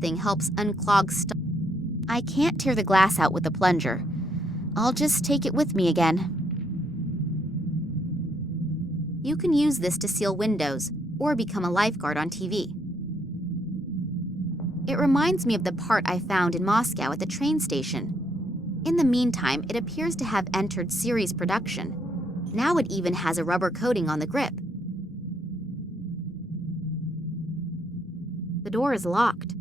thing helps unclog I can't tear the glass out with a plunger. I'll just take it with me again. You can use this to seal windows or become a lifeguard on TV. It reminds me of the part I found in Moscow at the train station. In the meantime, it appears to have entered series production. Now it even has a rubber coating on the grip. The door is locked.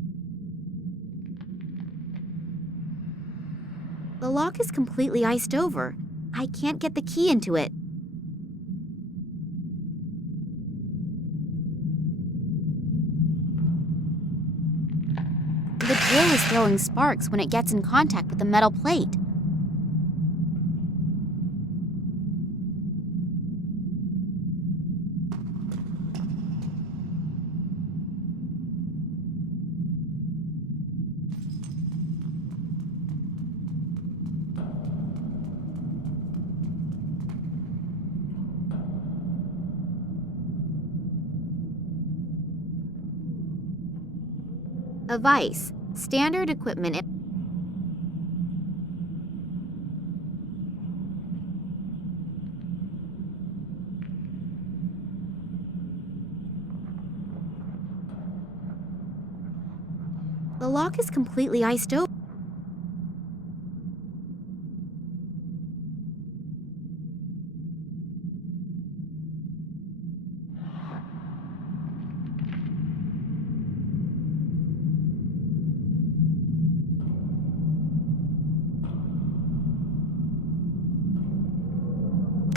The lock is completely iced over. I can't get the key into it. The drill is throwing sparks when it gets in contact with the metal plate. A vise, standard equipment. The lock is completely iced over.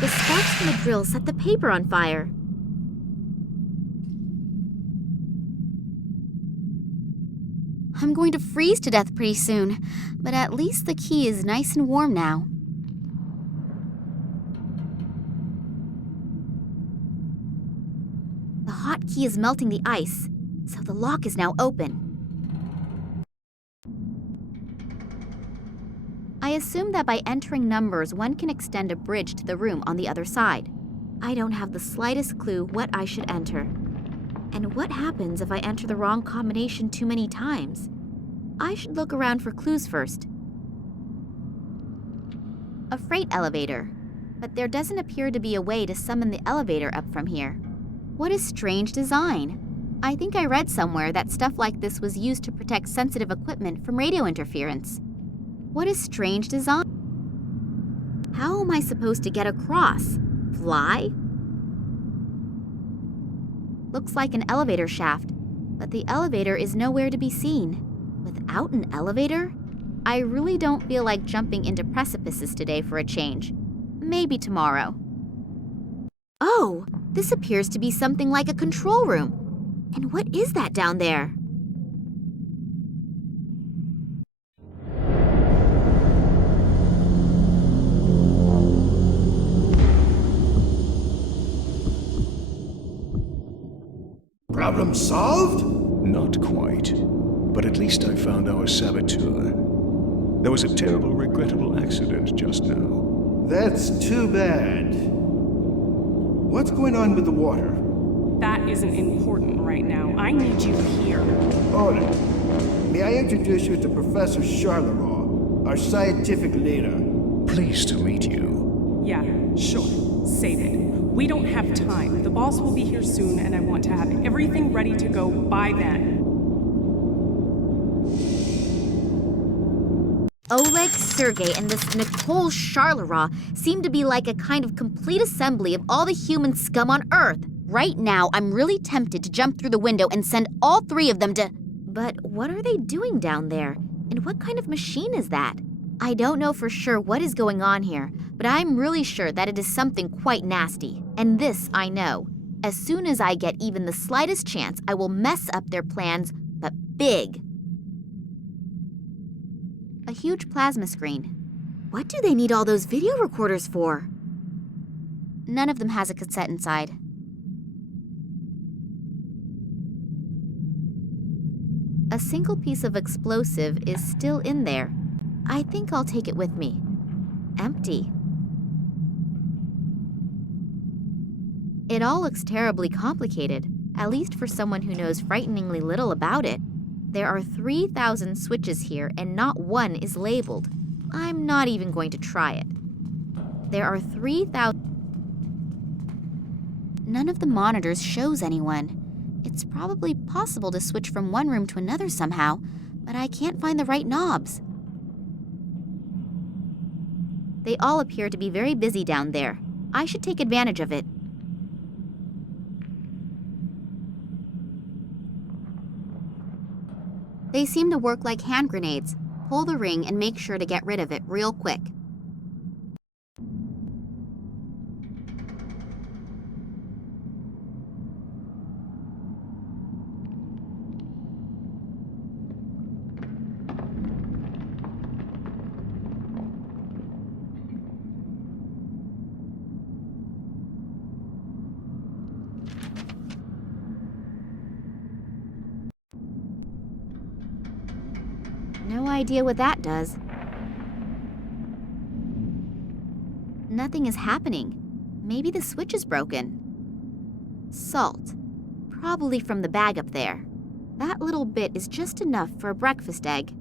The sparks from the drill set the paper on fire. I'm going to freeze to death pretty soon, but at least the key is nice and warm now. The hot key is melting the ice, so the lock is now open. I assume that by entering numbers, one can extend a bridge to the room on the other side. I don't have the slightest clue what I should enter. And what happens if I enter the wrong combination too many times? I should look around for clues first. A freight elevator, but there doesn't appear to be a way to summon the elevator up from here. What a strange design. I think I read somewhere that stuff like this was used to protect sensitive equipment from radio interference. What a strange design. How am I supposed to get across? Fly? Looks like an elevator shaft, but the elevator is nowhere to be seen. Without an elevator? I really don't feel like jumping into precipices today for a change. Maybe tomorrow. Oh, this appears to be something like a control room. And what is that down there? Problem solved? Not quite. But at least I found our saboteur. There was a terrible, regrettable accident just now. That's too bad. What's going on with the water? That isn't important right now. I need you here. Order. May I introduce you to Professor Charleroi, our scientific leader? Pleased to meet you. Yeah, sure. Save it. We don't have time. The boss will be here soon, and I want to have everything ready to go by then. Oleg, Sergei, and this Nicole Charleroi seem to be like a kind of complete assembly of all the human scum on Earth. Right now, I'm really tempted to jump through the window and send all three of them to... But what are they doing down there? And what kind of machine is that? I don't know for sure what is going on here, but I'm really sure that it is something quite nasty. And this I know. As soon as I get even the slightest chance, I will mess up their plans, but big. A huge plasma screen. What do they need all those video recorders for? None of them has a cassette inside. A single piece of explosive is still in there. I think I'll take it with me. Empty. It all looks terribly complicated, at least for someone who knows frighteningly little about it. There are 3,000 switches here, and not one is labeled. I'm not even going to try it. There are 3,000... None of the monitors shows anyone. It's probably possible to switch from one room to another somehow, but I can't find the right knobs. They all appear to be very busy down there. I should take advantage of it. They seem to work like hand grenades. Pull the ring and make sure to get rid of it real quick. No idea what that does. Nothing is happening. Maybe the switch is broken. Salt. Probably from the bag up there. That little bit is just enough for a breakfast egg.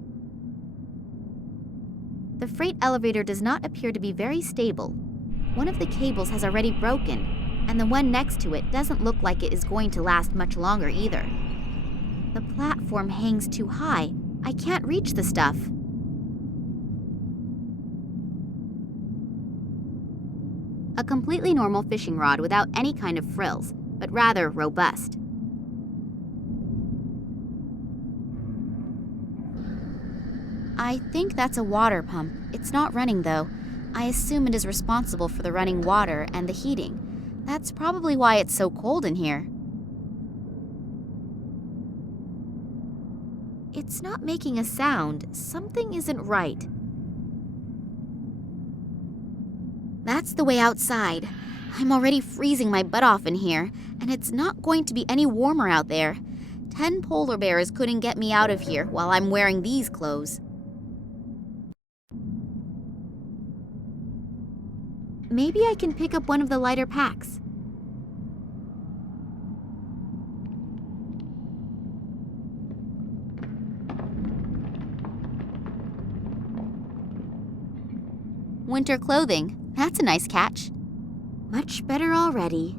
The freight elevator does not appear to be very stable. One of the cables has already broken, and the one next to it doesn't look like it is going to last much longer either. The platform hangs too high. I can't reach the stuff. A completely normal fishing rod without any kind of frills, but rather robust. I think that's a water pump. It's not running though. I assume it is responsible for the running water and the heating. That's probably why it's so cold in here. It's not making a sound. Something isn't right. That's the way outside. I'm already freezing my butt off in here, and it's not going to be any warmer out there. 10 polar bears couldn't get me out of here while I'm wearing these clothes. Maybe I can pick up one of the lighter packs. Winter clothing. That's a nice catch. Much better already.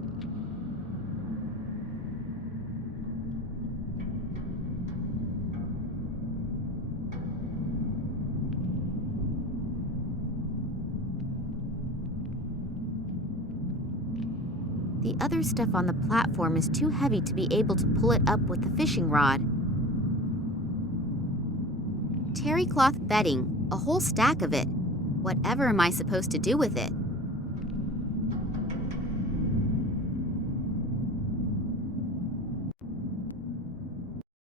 The other stuff on the platform is too heavy to be able to pull it up with the fishing rod. Terry cloth bedding, a whole stack of it. Whatever am I supposed to do with it?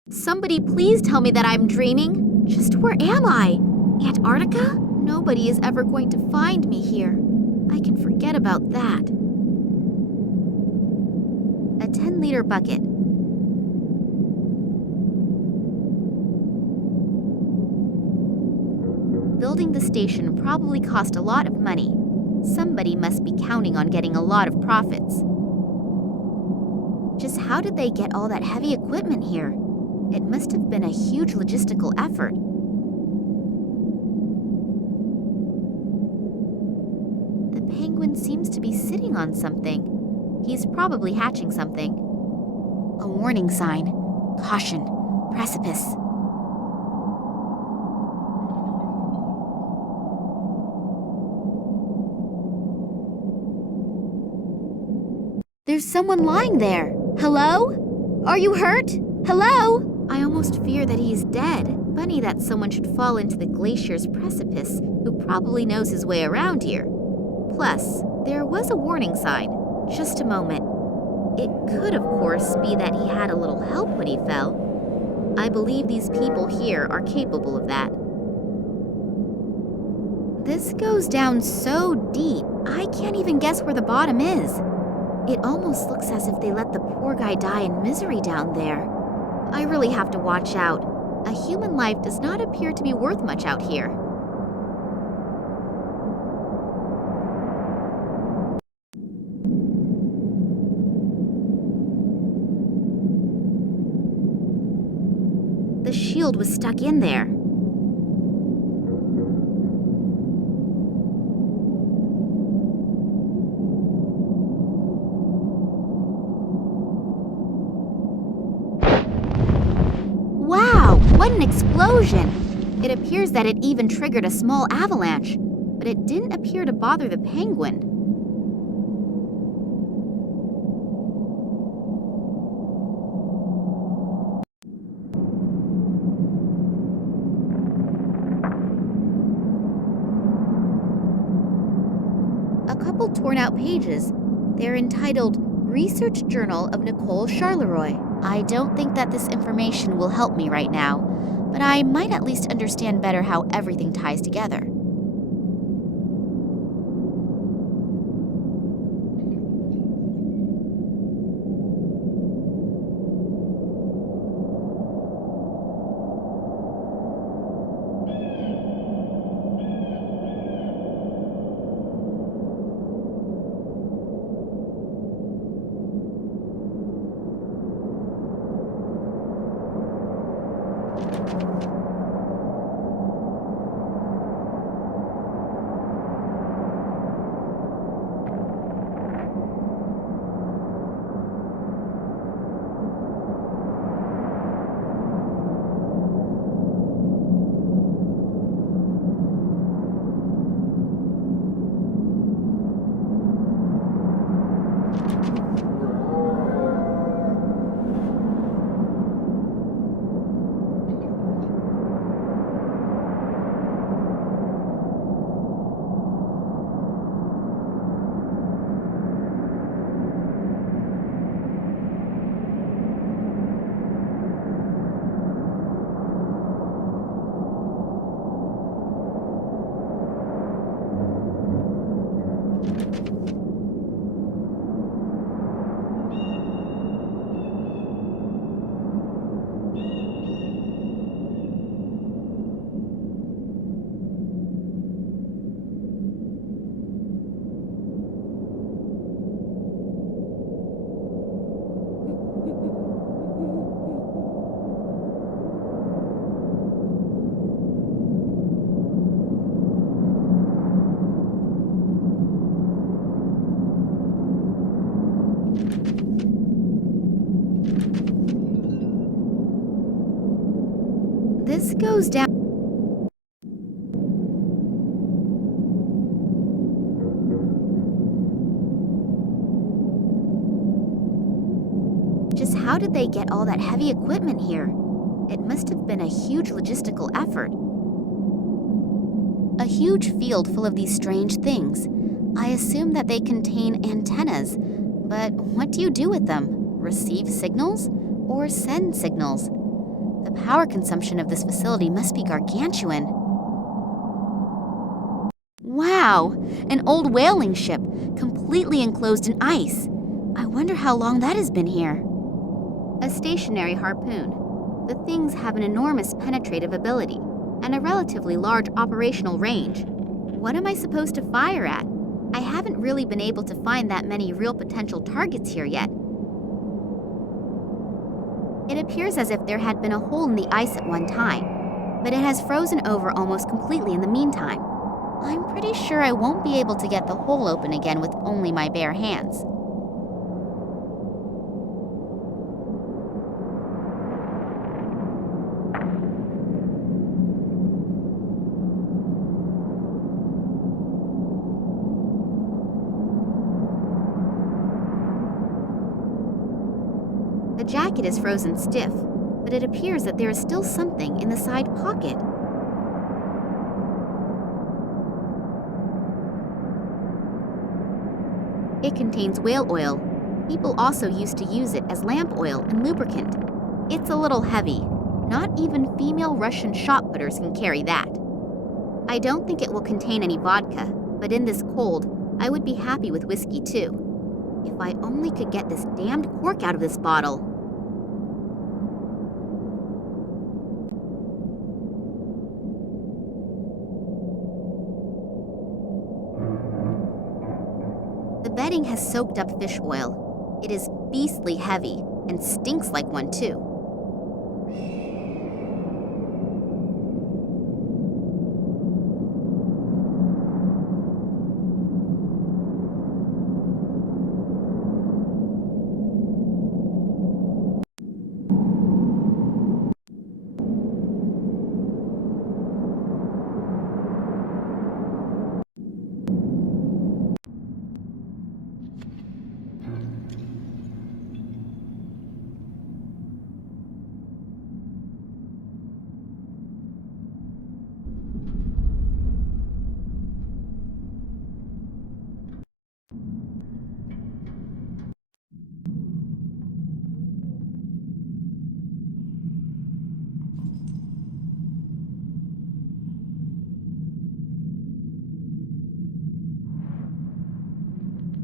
Somebody please tell me that I'm dreaming. Just where am I? Antarctica? Nobody is ever going to find me here. I can forget about that. A 10-liter bucket. Building the station probably cost a lot of money. Somebody must be counting on getting a lot of profits. Just how did they get all that heavy equipment here? It must have been a huge logistical effort. The penguin seems to be sitting on something. He's probably hatching something. A warning sign. Caution. Precipice. There's someone lying there. Hello? Are you hurt? Hello? I almost fear that he's dead. Funny that someone should fall into the glacier's precipice who probably knows his way around here. Plus, there was a warning sign. Just a moment. It could, of course, be that he had a little help when he fell. I believe these people here are capable of that. This goes down so deep, I can't even guess where the bottom is. It almost looks as if they let the poor guy die in misery down there. I really have to watch out. A human life does not appear to be worth much out here. The shield was stuck in there. Wow, what an explosion! It appears that it even triggered a small avalanche, but it didn't appear to bother the penguin. A couple torn out pages. They're entitled Research Journal of Nicole Charleroi. I don't think that this information will help me right now, but I might at least understand better how everything ties together. This goes down. Just how did they get all that heavy equipment here? It must have been a huge logistical effort. A huge field full of these strange things. I assume that they contain antennas, but what do you do with them? Receive signals? Or send signals? The power consumption of this facility must be gargantuan. Wow! An old whaling ship, completely enclosed in ice. I wonder how long that has been here. A stationary harpoon. The things have an enormous penetrative ability and a relatively large operational range. What am I supposed to fire at? I haven't really been able to find that many real potential targets here yet. It appears as if there had been a hole in the ice at one time, but it has frozen over almost completely in the meantime. I'm pretty sure I won't be able to get the hole open again with only my bare hands. The jacket is frozen stiff, but it appears that there is still something in the side pocket. It contains whale oil. People also used to use it as lamp oil and lubricant. It's a little heavy. Not even female Russian shot putters can carry that. I don't think it will contain any vodka, but in this cold, I would be happy with whiskey too. If I only could get this damned cork out of this bottle. The bedding has soaked up fish oil. It is beastly heavy and stinks like one too.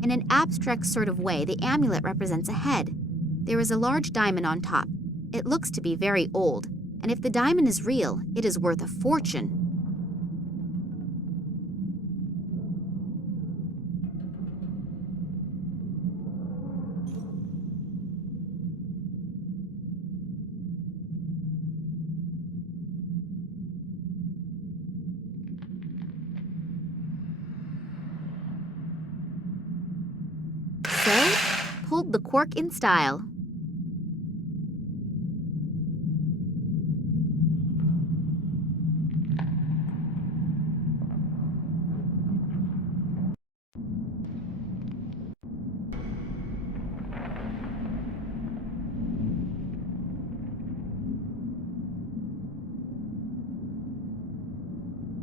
In an abstract sort of way, the amulet represents a head. There is a large diamond on top. It looks to be very old, and if the diamond is real, it is worth a fortune. So, pulled the cork in style.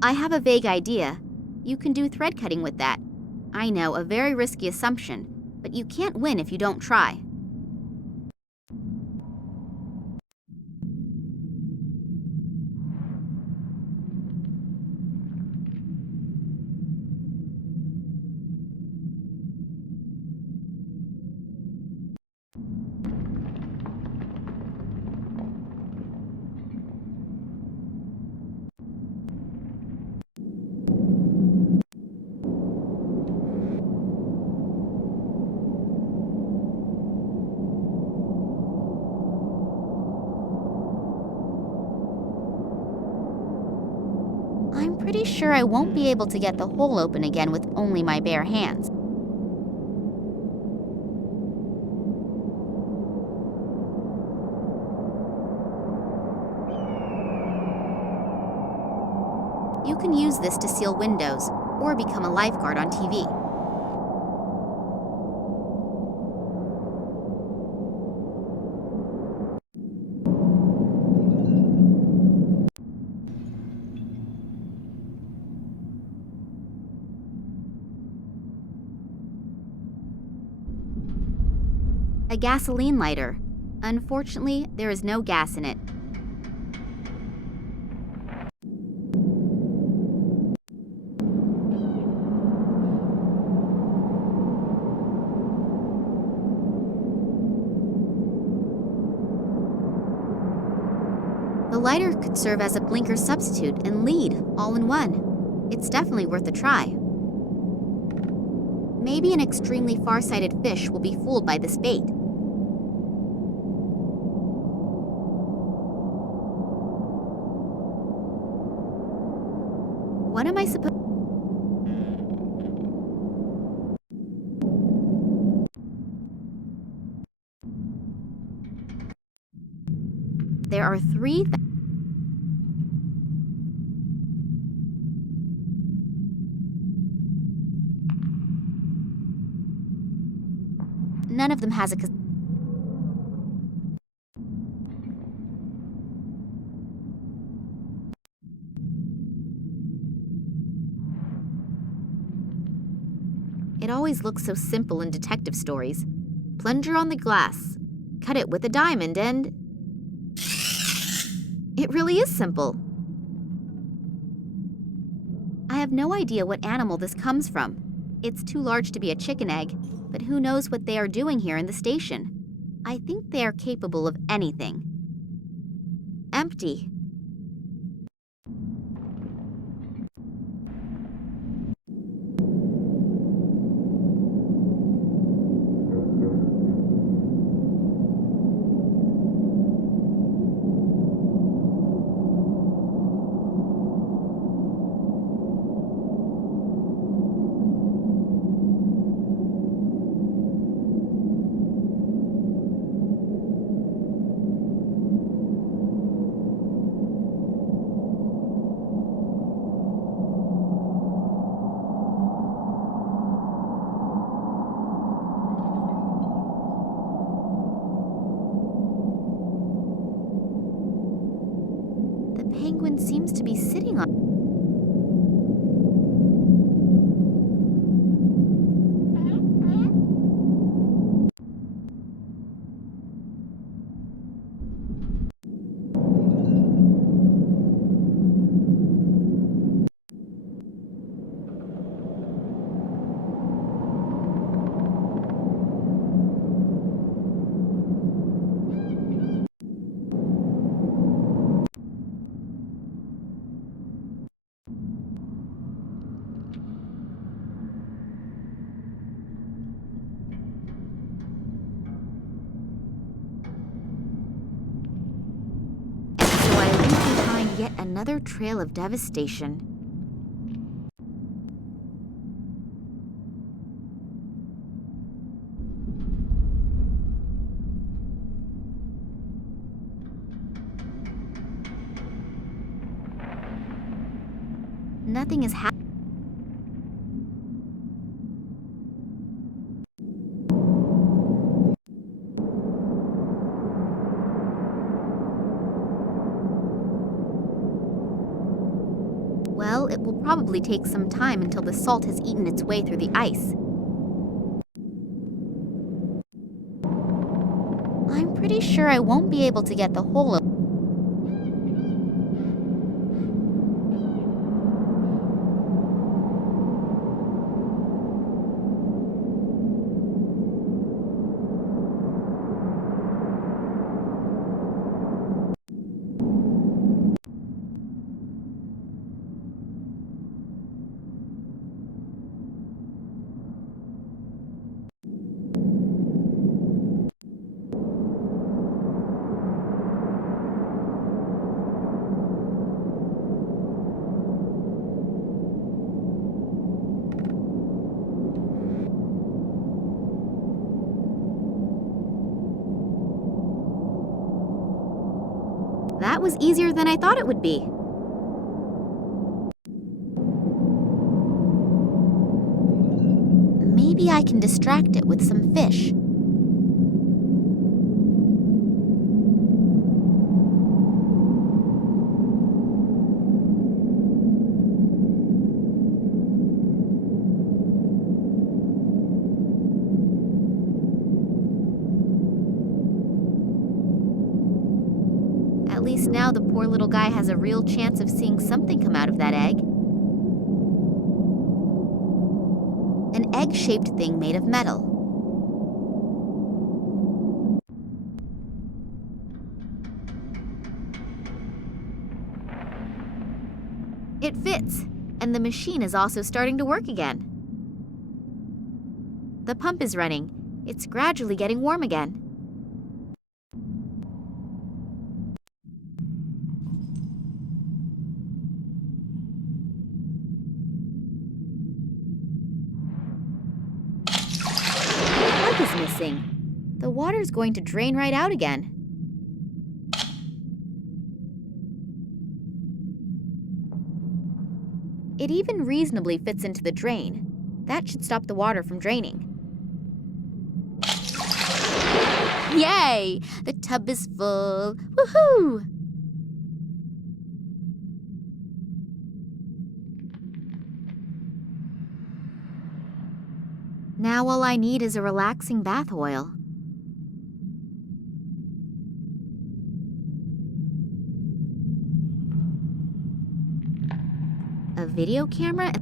I have a vague idea. You can do thread cutting with that. I know, a very risky assumption, but you can't win if you don't try. I'm pretty sure I won't be able to get the hole open again with only my bare hands. You can use this to seal windows or become a lifeguard on TV. A gasoline lighter. Unfortunately, there is no gas in it. The lighter could serve as a blinker substitute and lead, all in one. It's definitely worth a try. Maybe an extremely far-sighted fish will be fooled by this bait. What am I supposed... There are three... None of them has a... It always looks so simple in detective stories. Plunger on the glass, cut it with a diamond, and... It really is simple. I have no idea what animal this comes from. It's too large to be a chicken egg, but who knows what they are doing here in the station. I think they are capable of anything. Empty. Yet another trail of devastation. Nothing is happening. Well, it will probably take some time until the salt has eaten its way through the ice. I'm pretty sure I won't be able to get the whole of That was easier than I thought it would be. Maybe I can distract it with some fish. At least now the poor little guy has a real chance of seeing something come out of that egg. An egg-shaped thing made of metal. It fits, and the machine is also starting to work again. The pump is running. It's gradually getting warm again. Is missing. The water's going to drain right out again. It even reasonably fits into the drain. That should stop the water from draining. Yay! The tub is full. Woohoo! Now all I need is a relaxing bath oil. A video camera?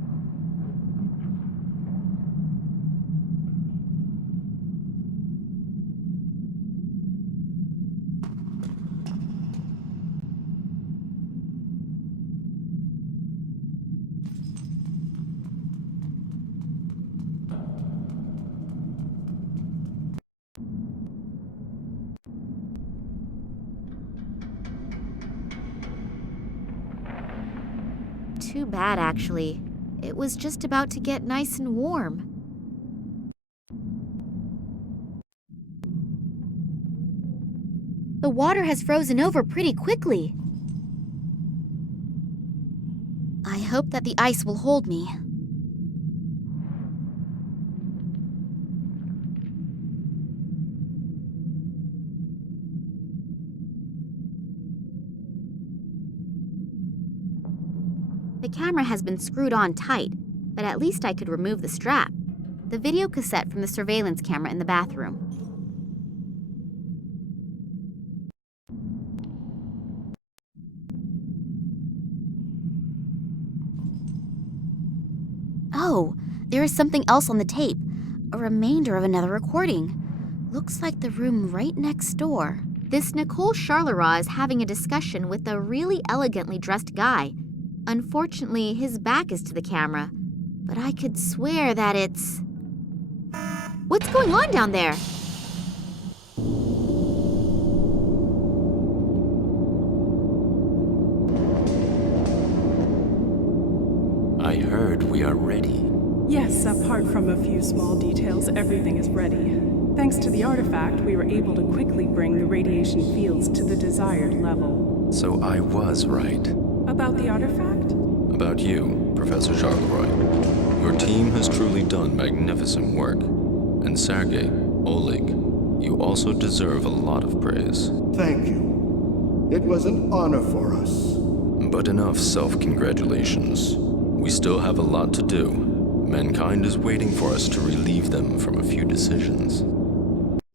Too bad, actually. It was just about to get nice and warm. The water has frozen over pretty quickly. I hope that the ice will hold me. The camera has been screwed on tight, but at least I could remove the strap. The video cassette from the surveillance camera in the bathroom. Oh, there is something else on the tape. A remainder of another recording. Looks like the room right next door. This Nicole Charleroi is having a discussion with a really elegantly dressed guy. Unfortunately, his back is to the camera, but I could swear that it's... What's going on down there? heard we are ready. Yes, apart from a few small details, everything is ready. Thanks to the artifact, we were able to quickly bring the radiation fields to the desired level. So I was right. About the artifact? About you, Professor Charleroi. Your team has truly done magnificent work. And Sergei, Oleg, you also deserve a lot of praise. Thank you. It was an honor for us. But enough self-congratulations. We still have a lot to do. Mankind is waiting for us to relieve them from a few decisions.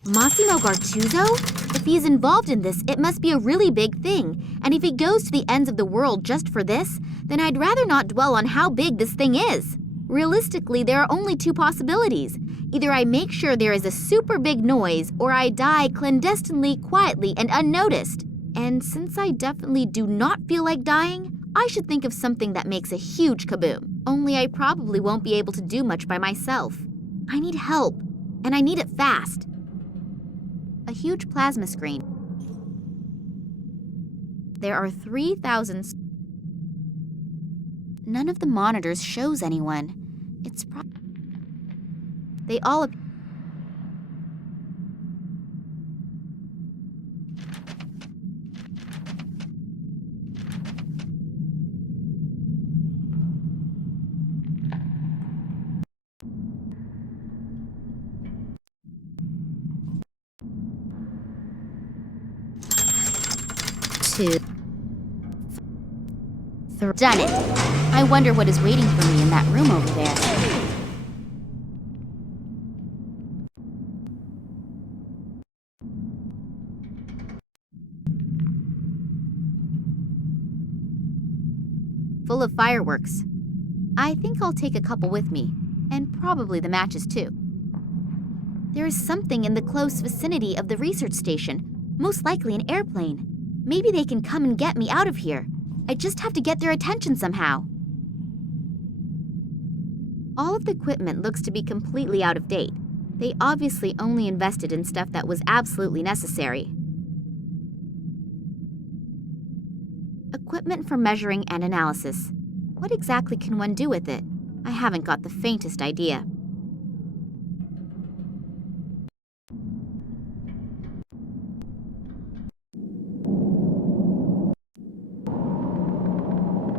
Massimo Gartuzzo? If he's involved in this, it must be a really big thing. And if he goes to the ends of the world just for this, then I'd rather not dwell on how big this thing is. Realistically, there are only two possibilities. Either I make sure there is a super big noise, or I die clandestinely, quietly, and unnoticed. And since I definitely do not feel like dying, I should think of something that makes a huge kaboom. Only I probably won't be able to do much by myself. I need help, and I need it fast. A huge plasma screen. There are 3,000. None of the monitors shows anyone. It's they all appear. Done it. I wonder what is waiting for me in that room over there. Full of fireworks. I think I'll take a couple with me, and probably the matches too. There is something in the close vicinity of the research station, most likely an airplane. Maybe they can come and get me out of here. I just have to get their attention somehow. All of the equipment looks to be completely out of date. They obviously only invested in stuff that was absolutely necessary. Equipment for measuring and analysis. What exactly can one do with it? I haven't got the faintest idea.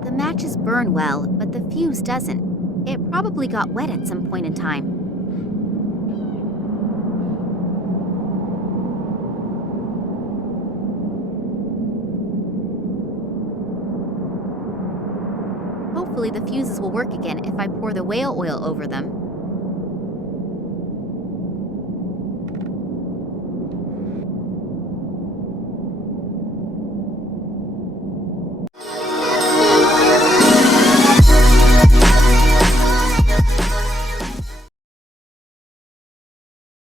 The matches burn well, but the fuse doesn't. It probably got wet at some point in time. Hopefully the fuses will work again if I pour the whale oil over them.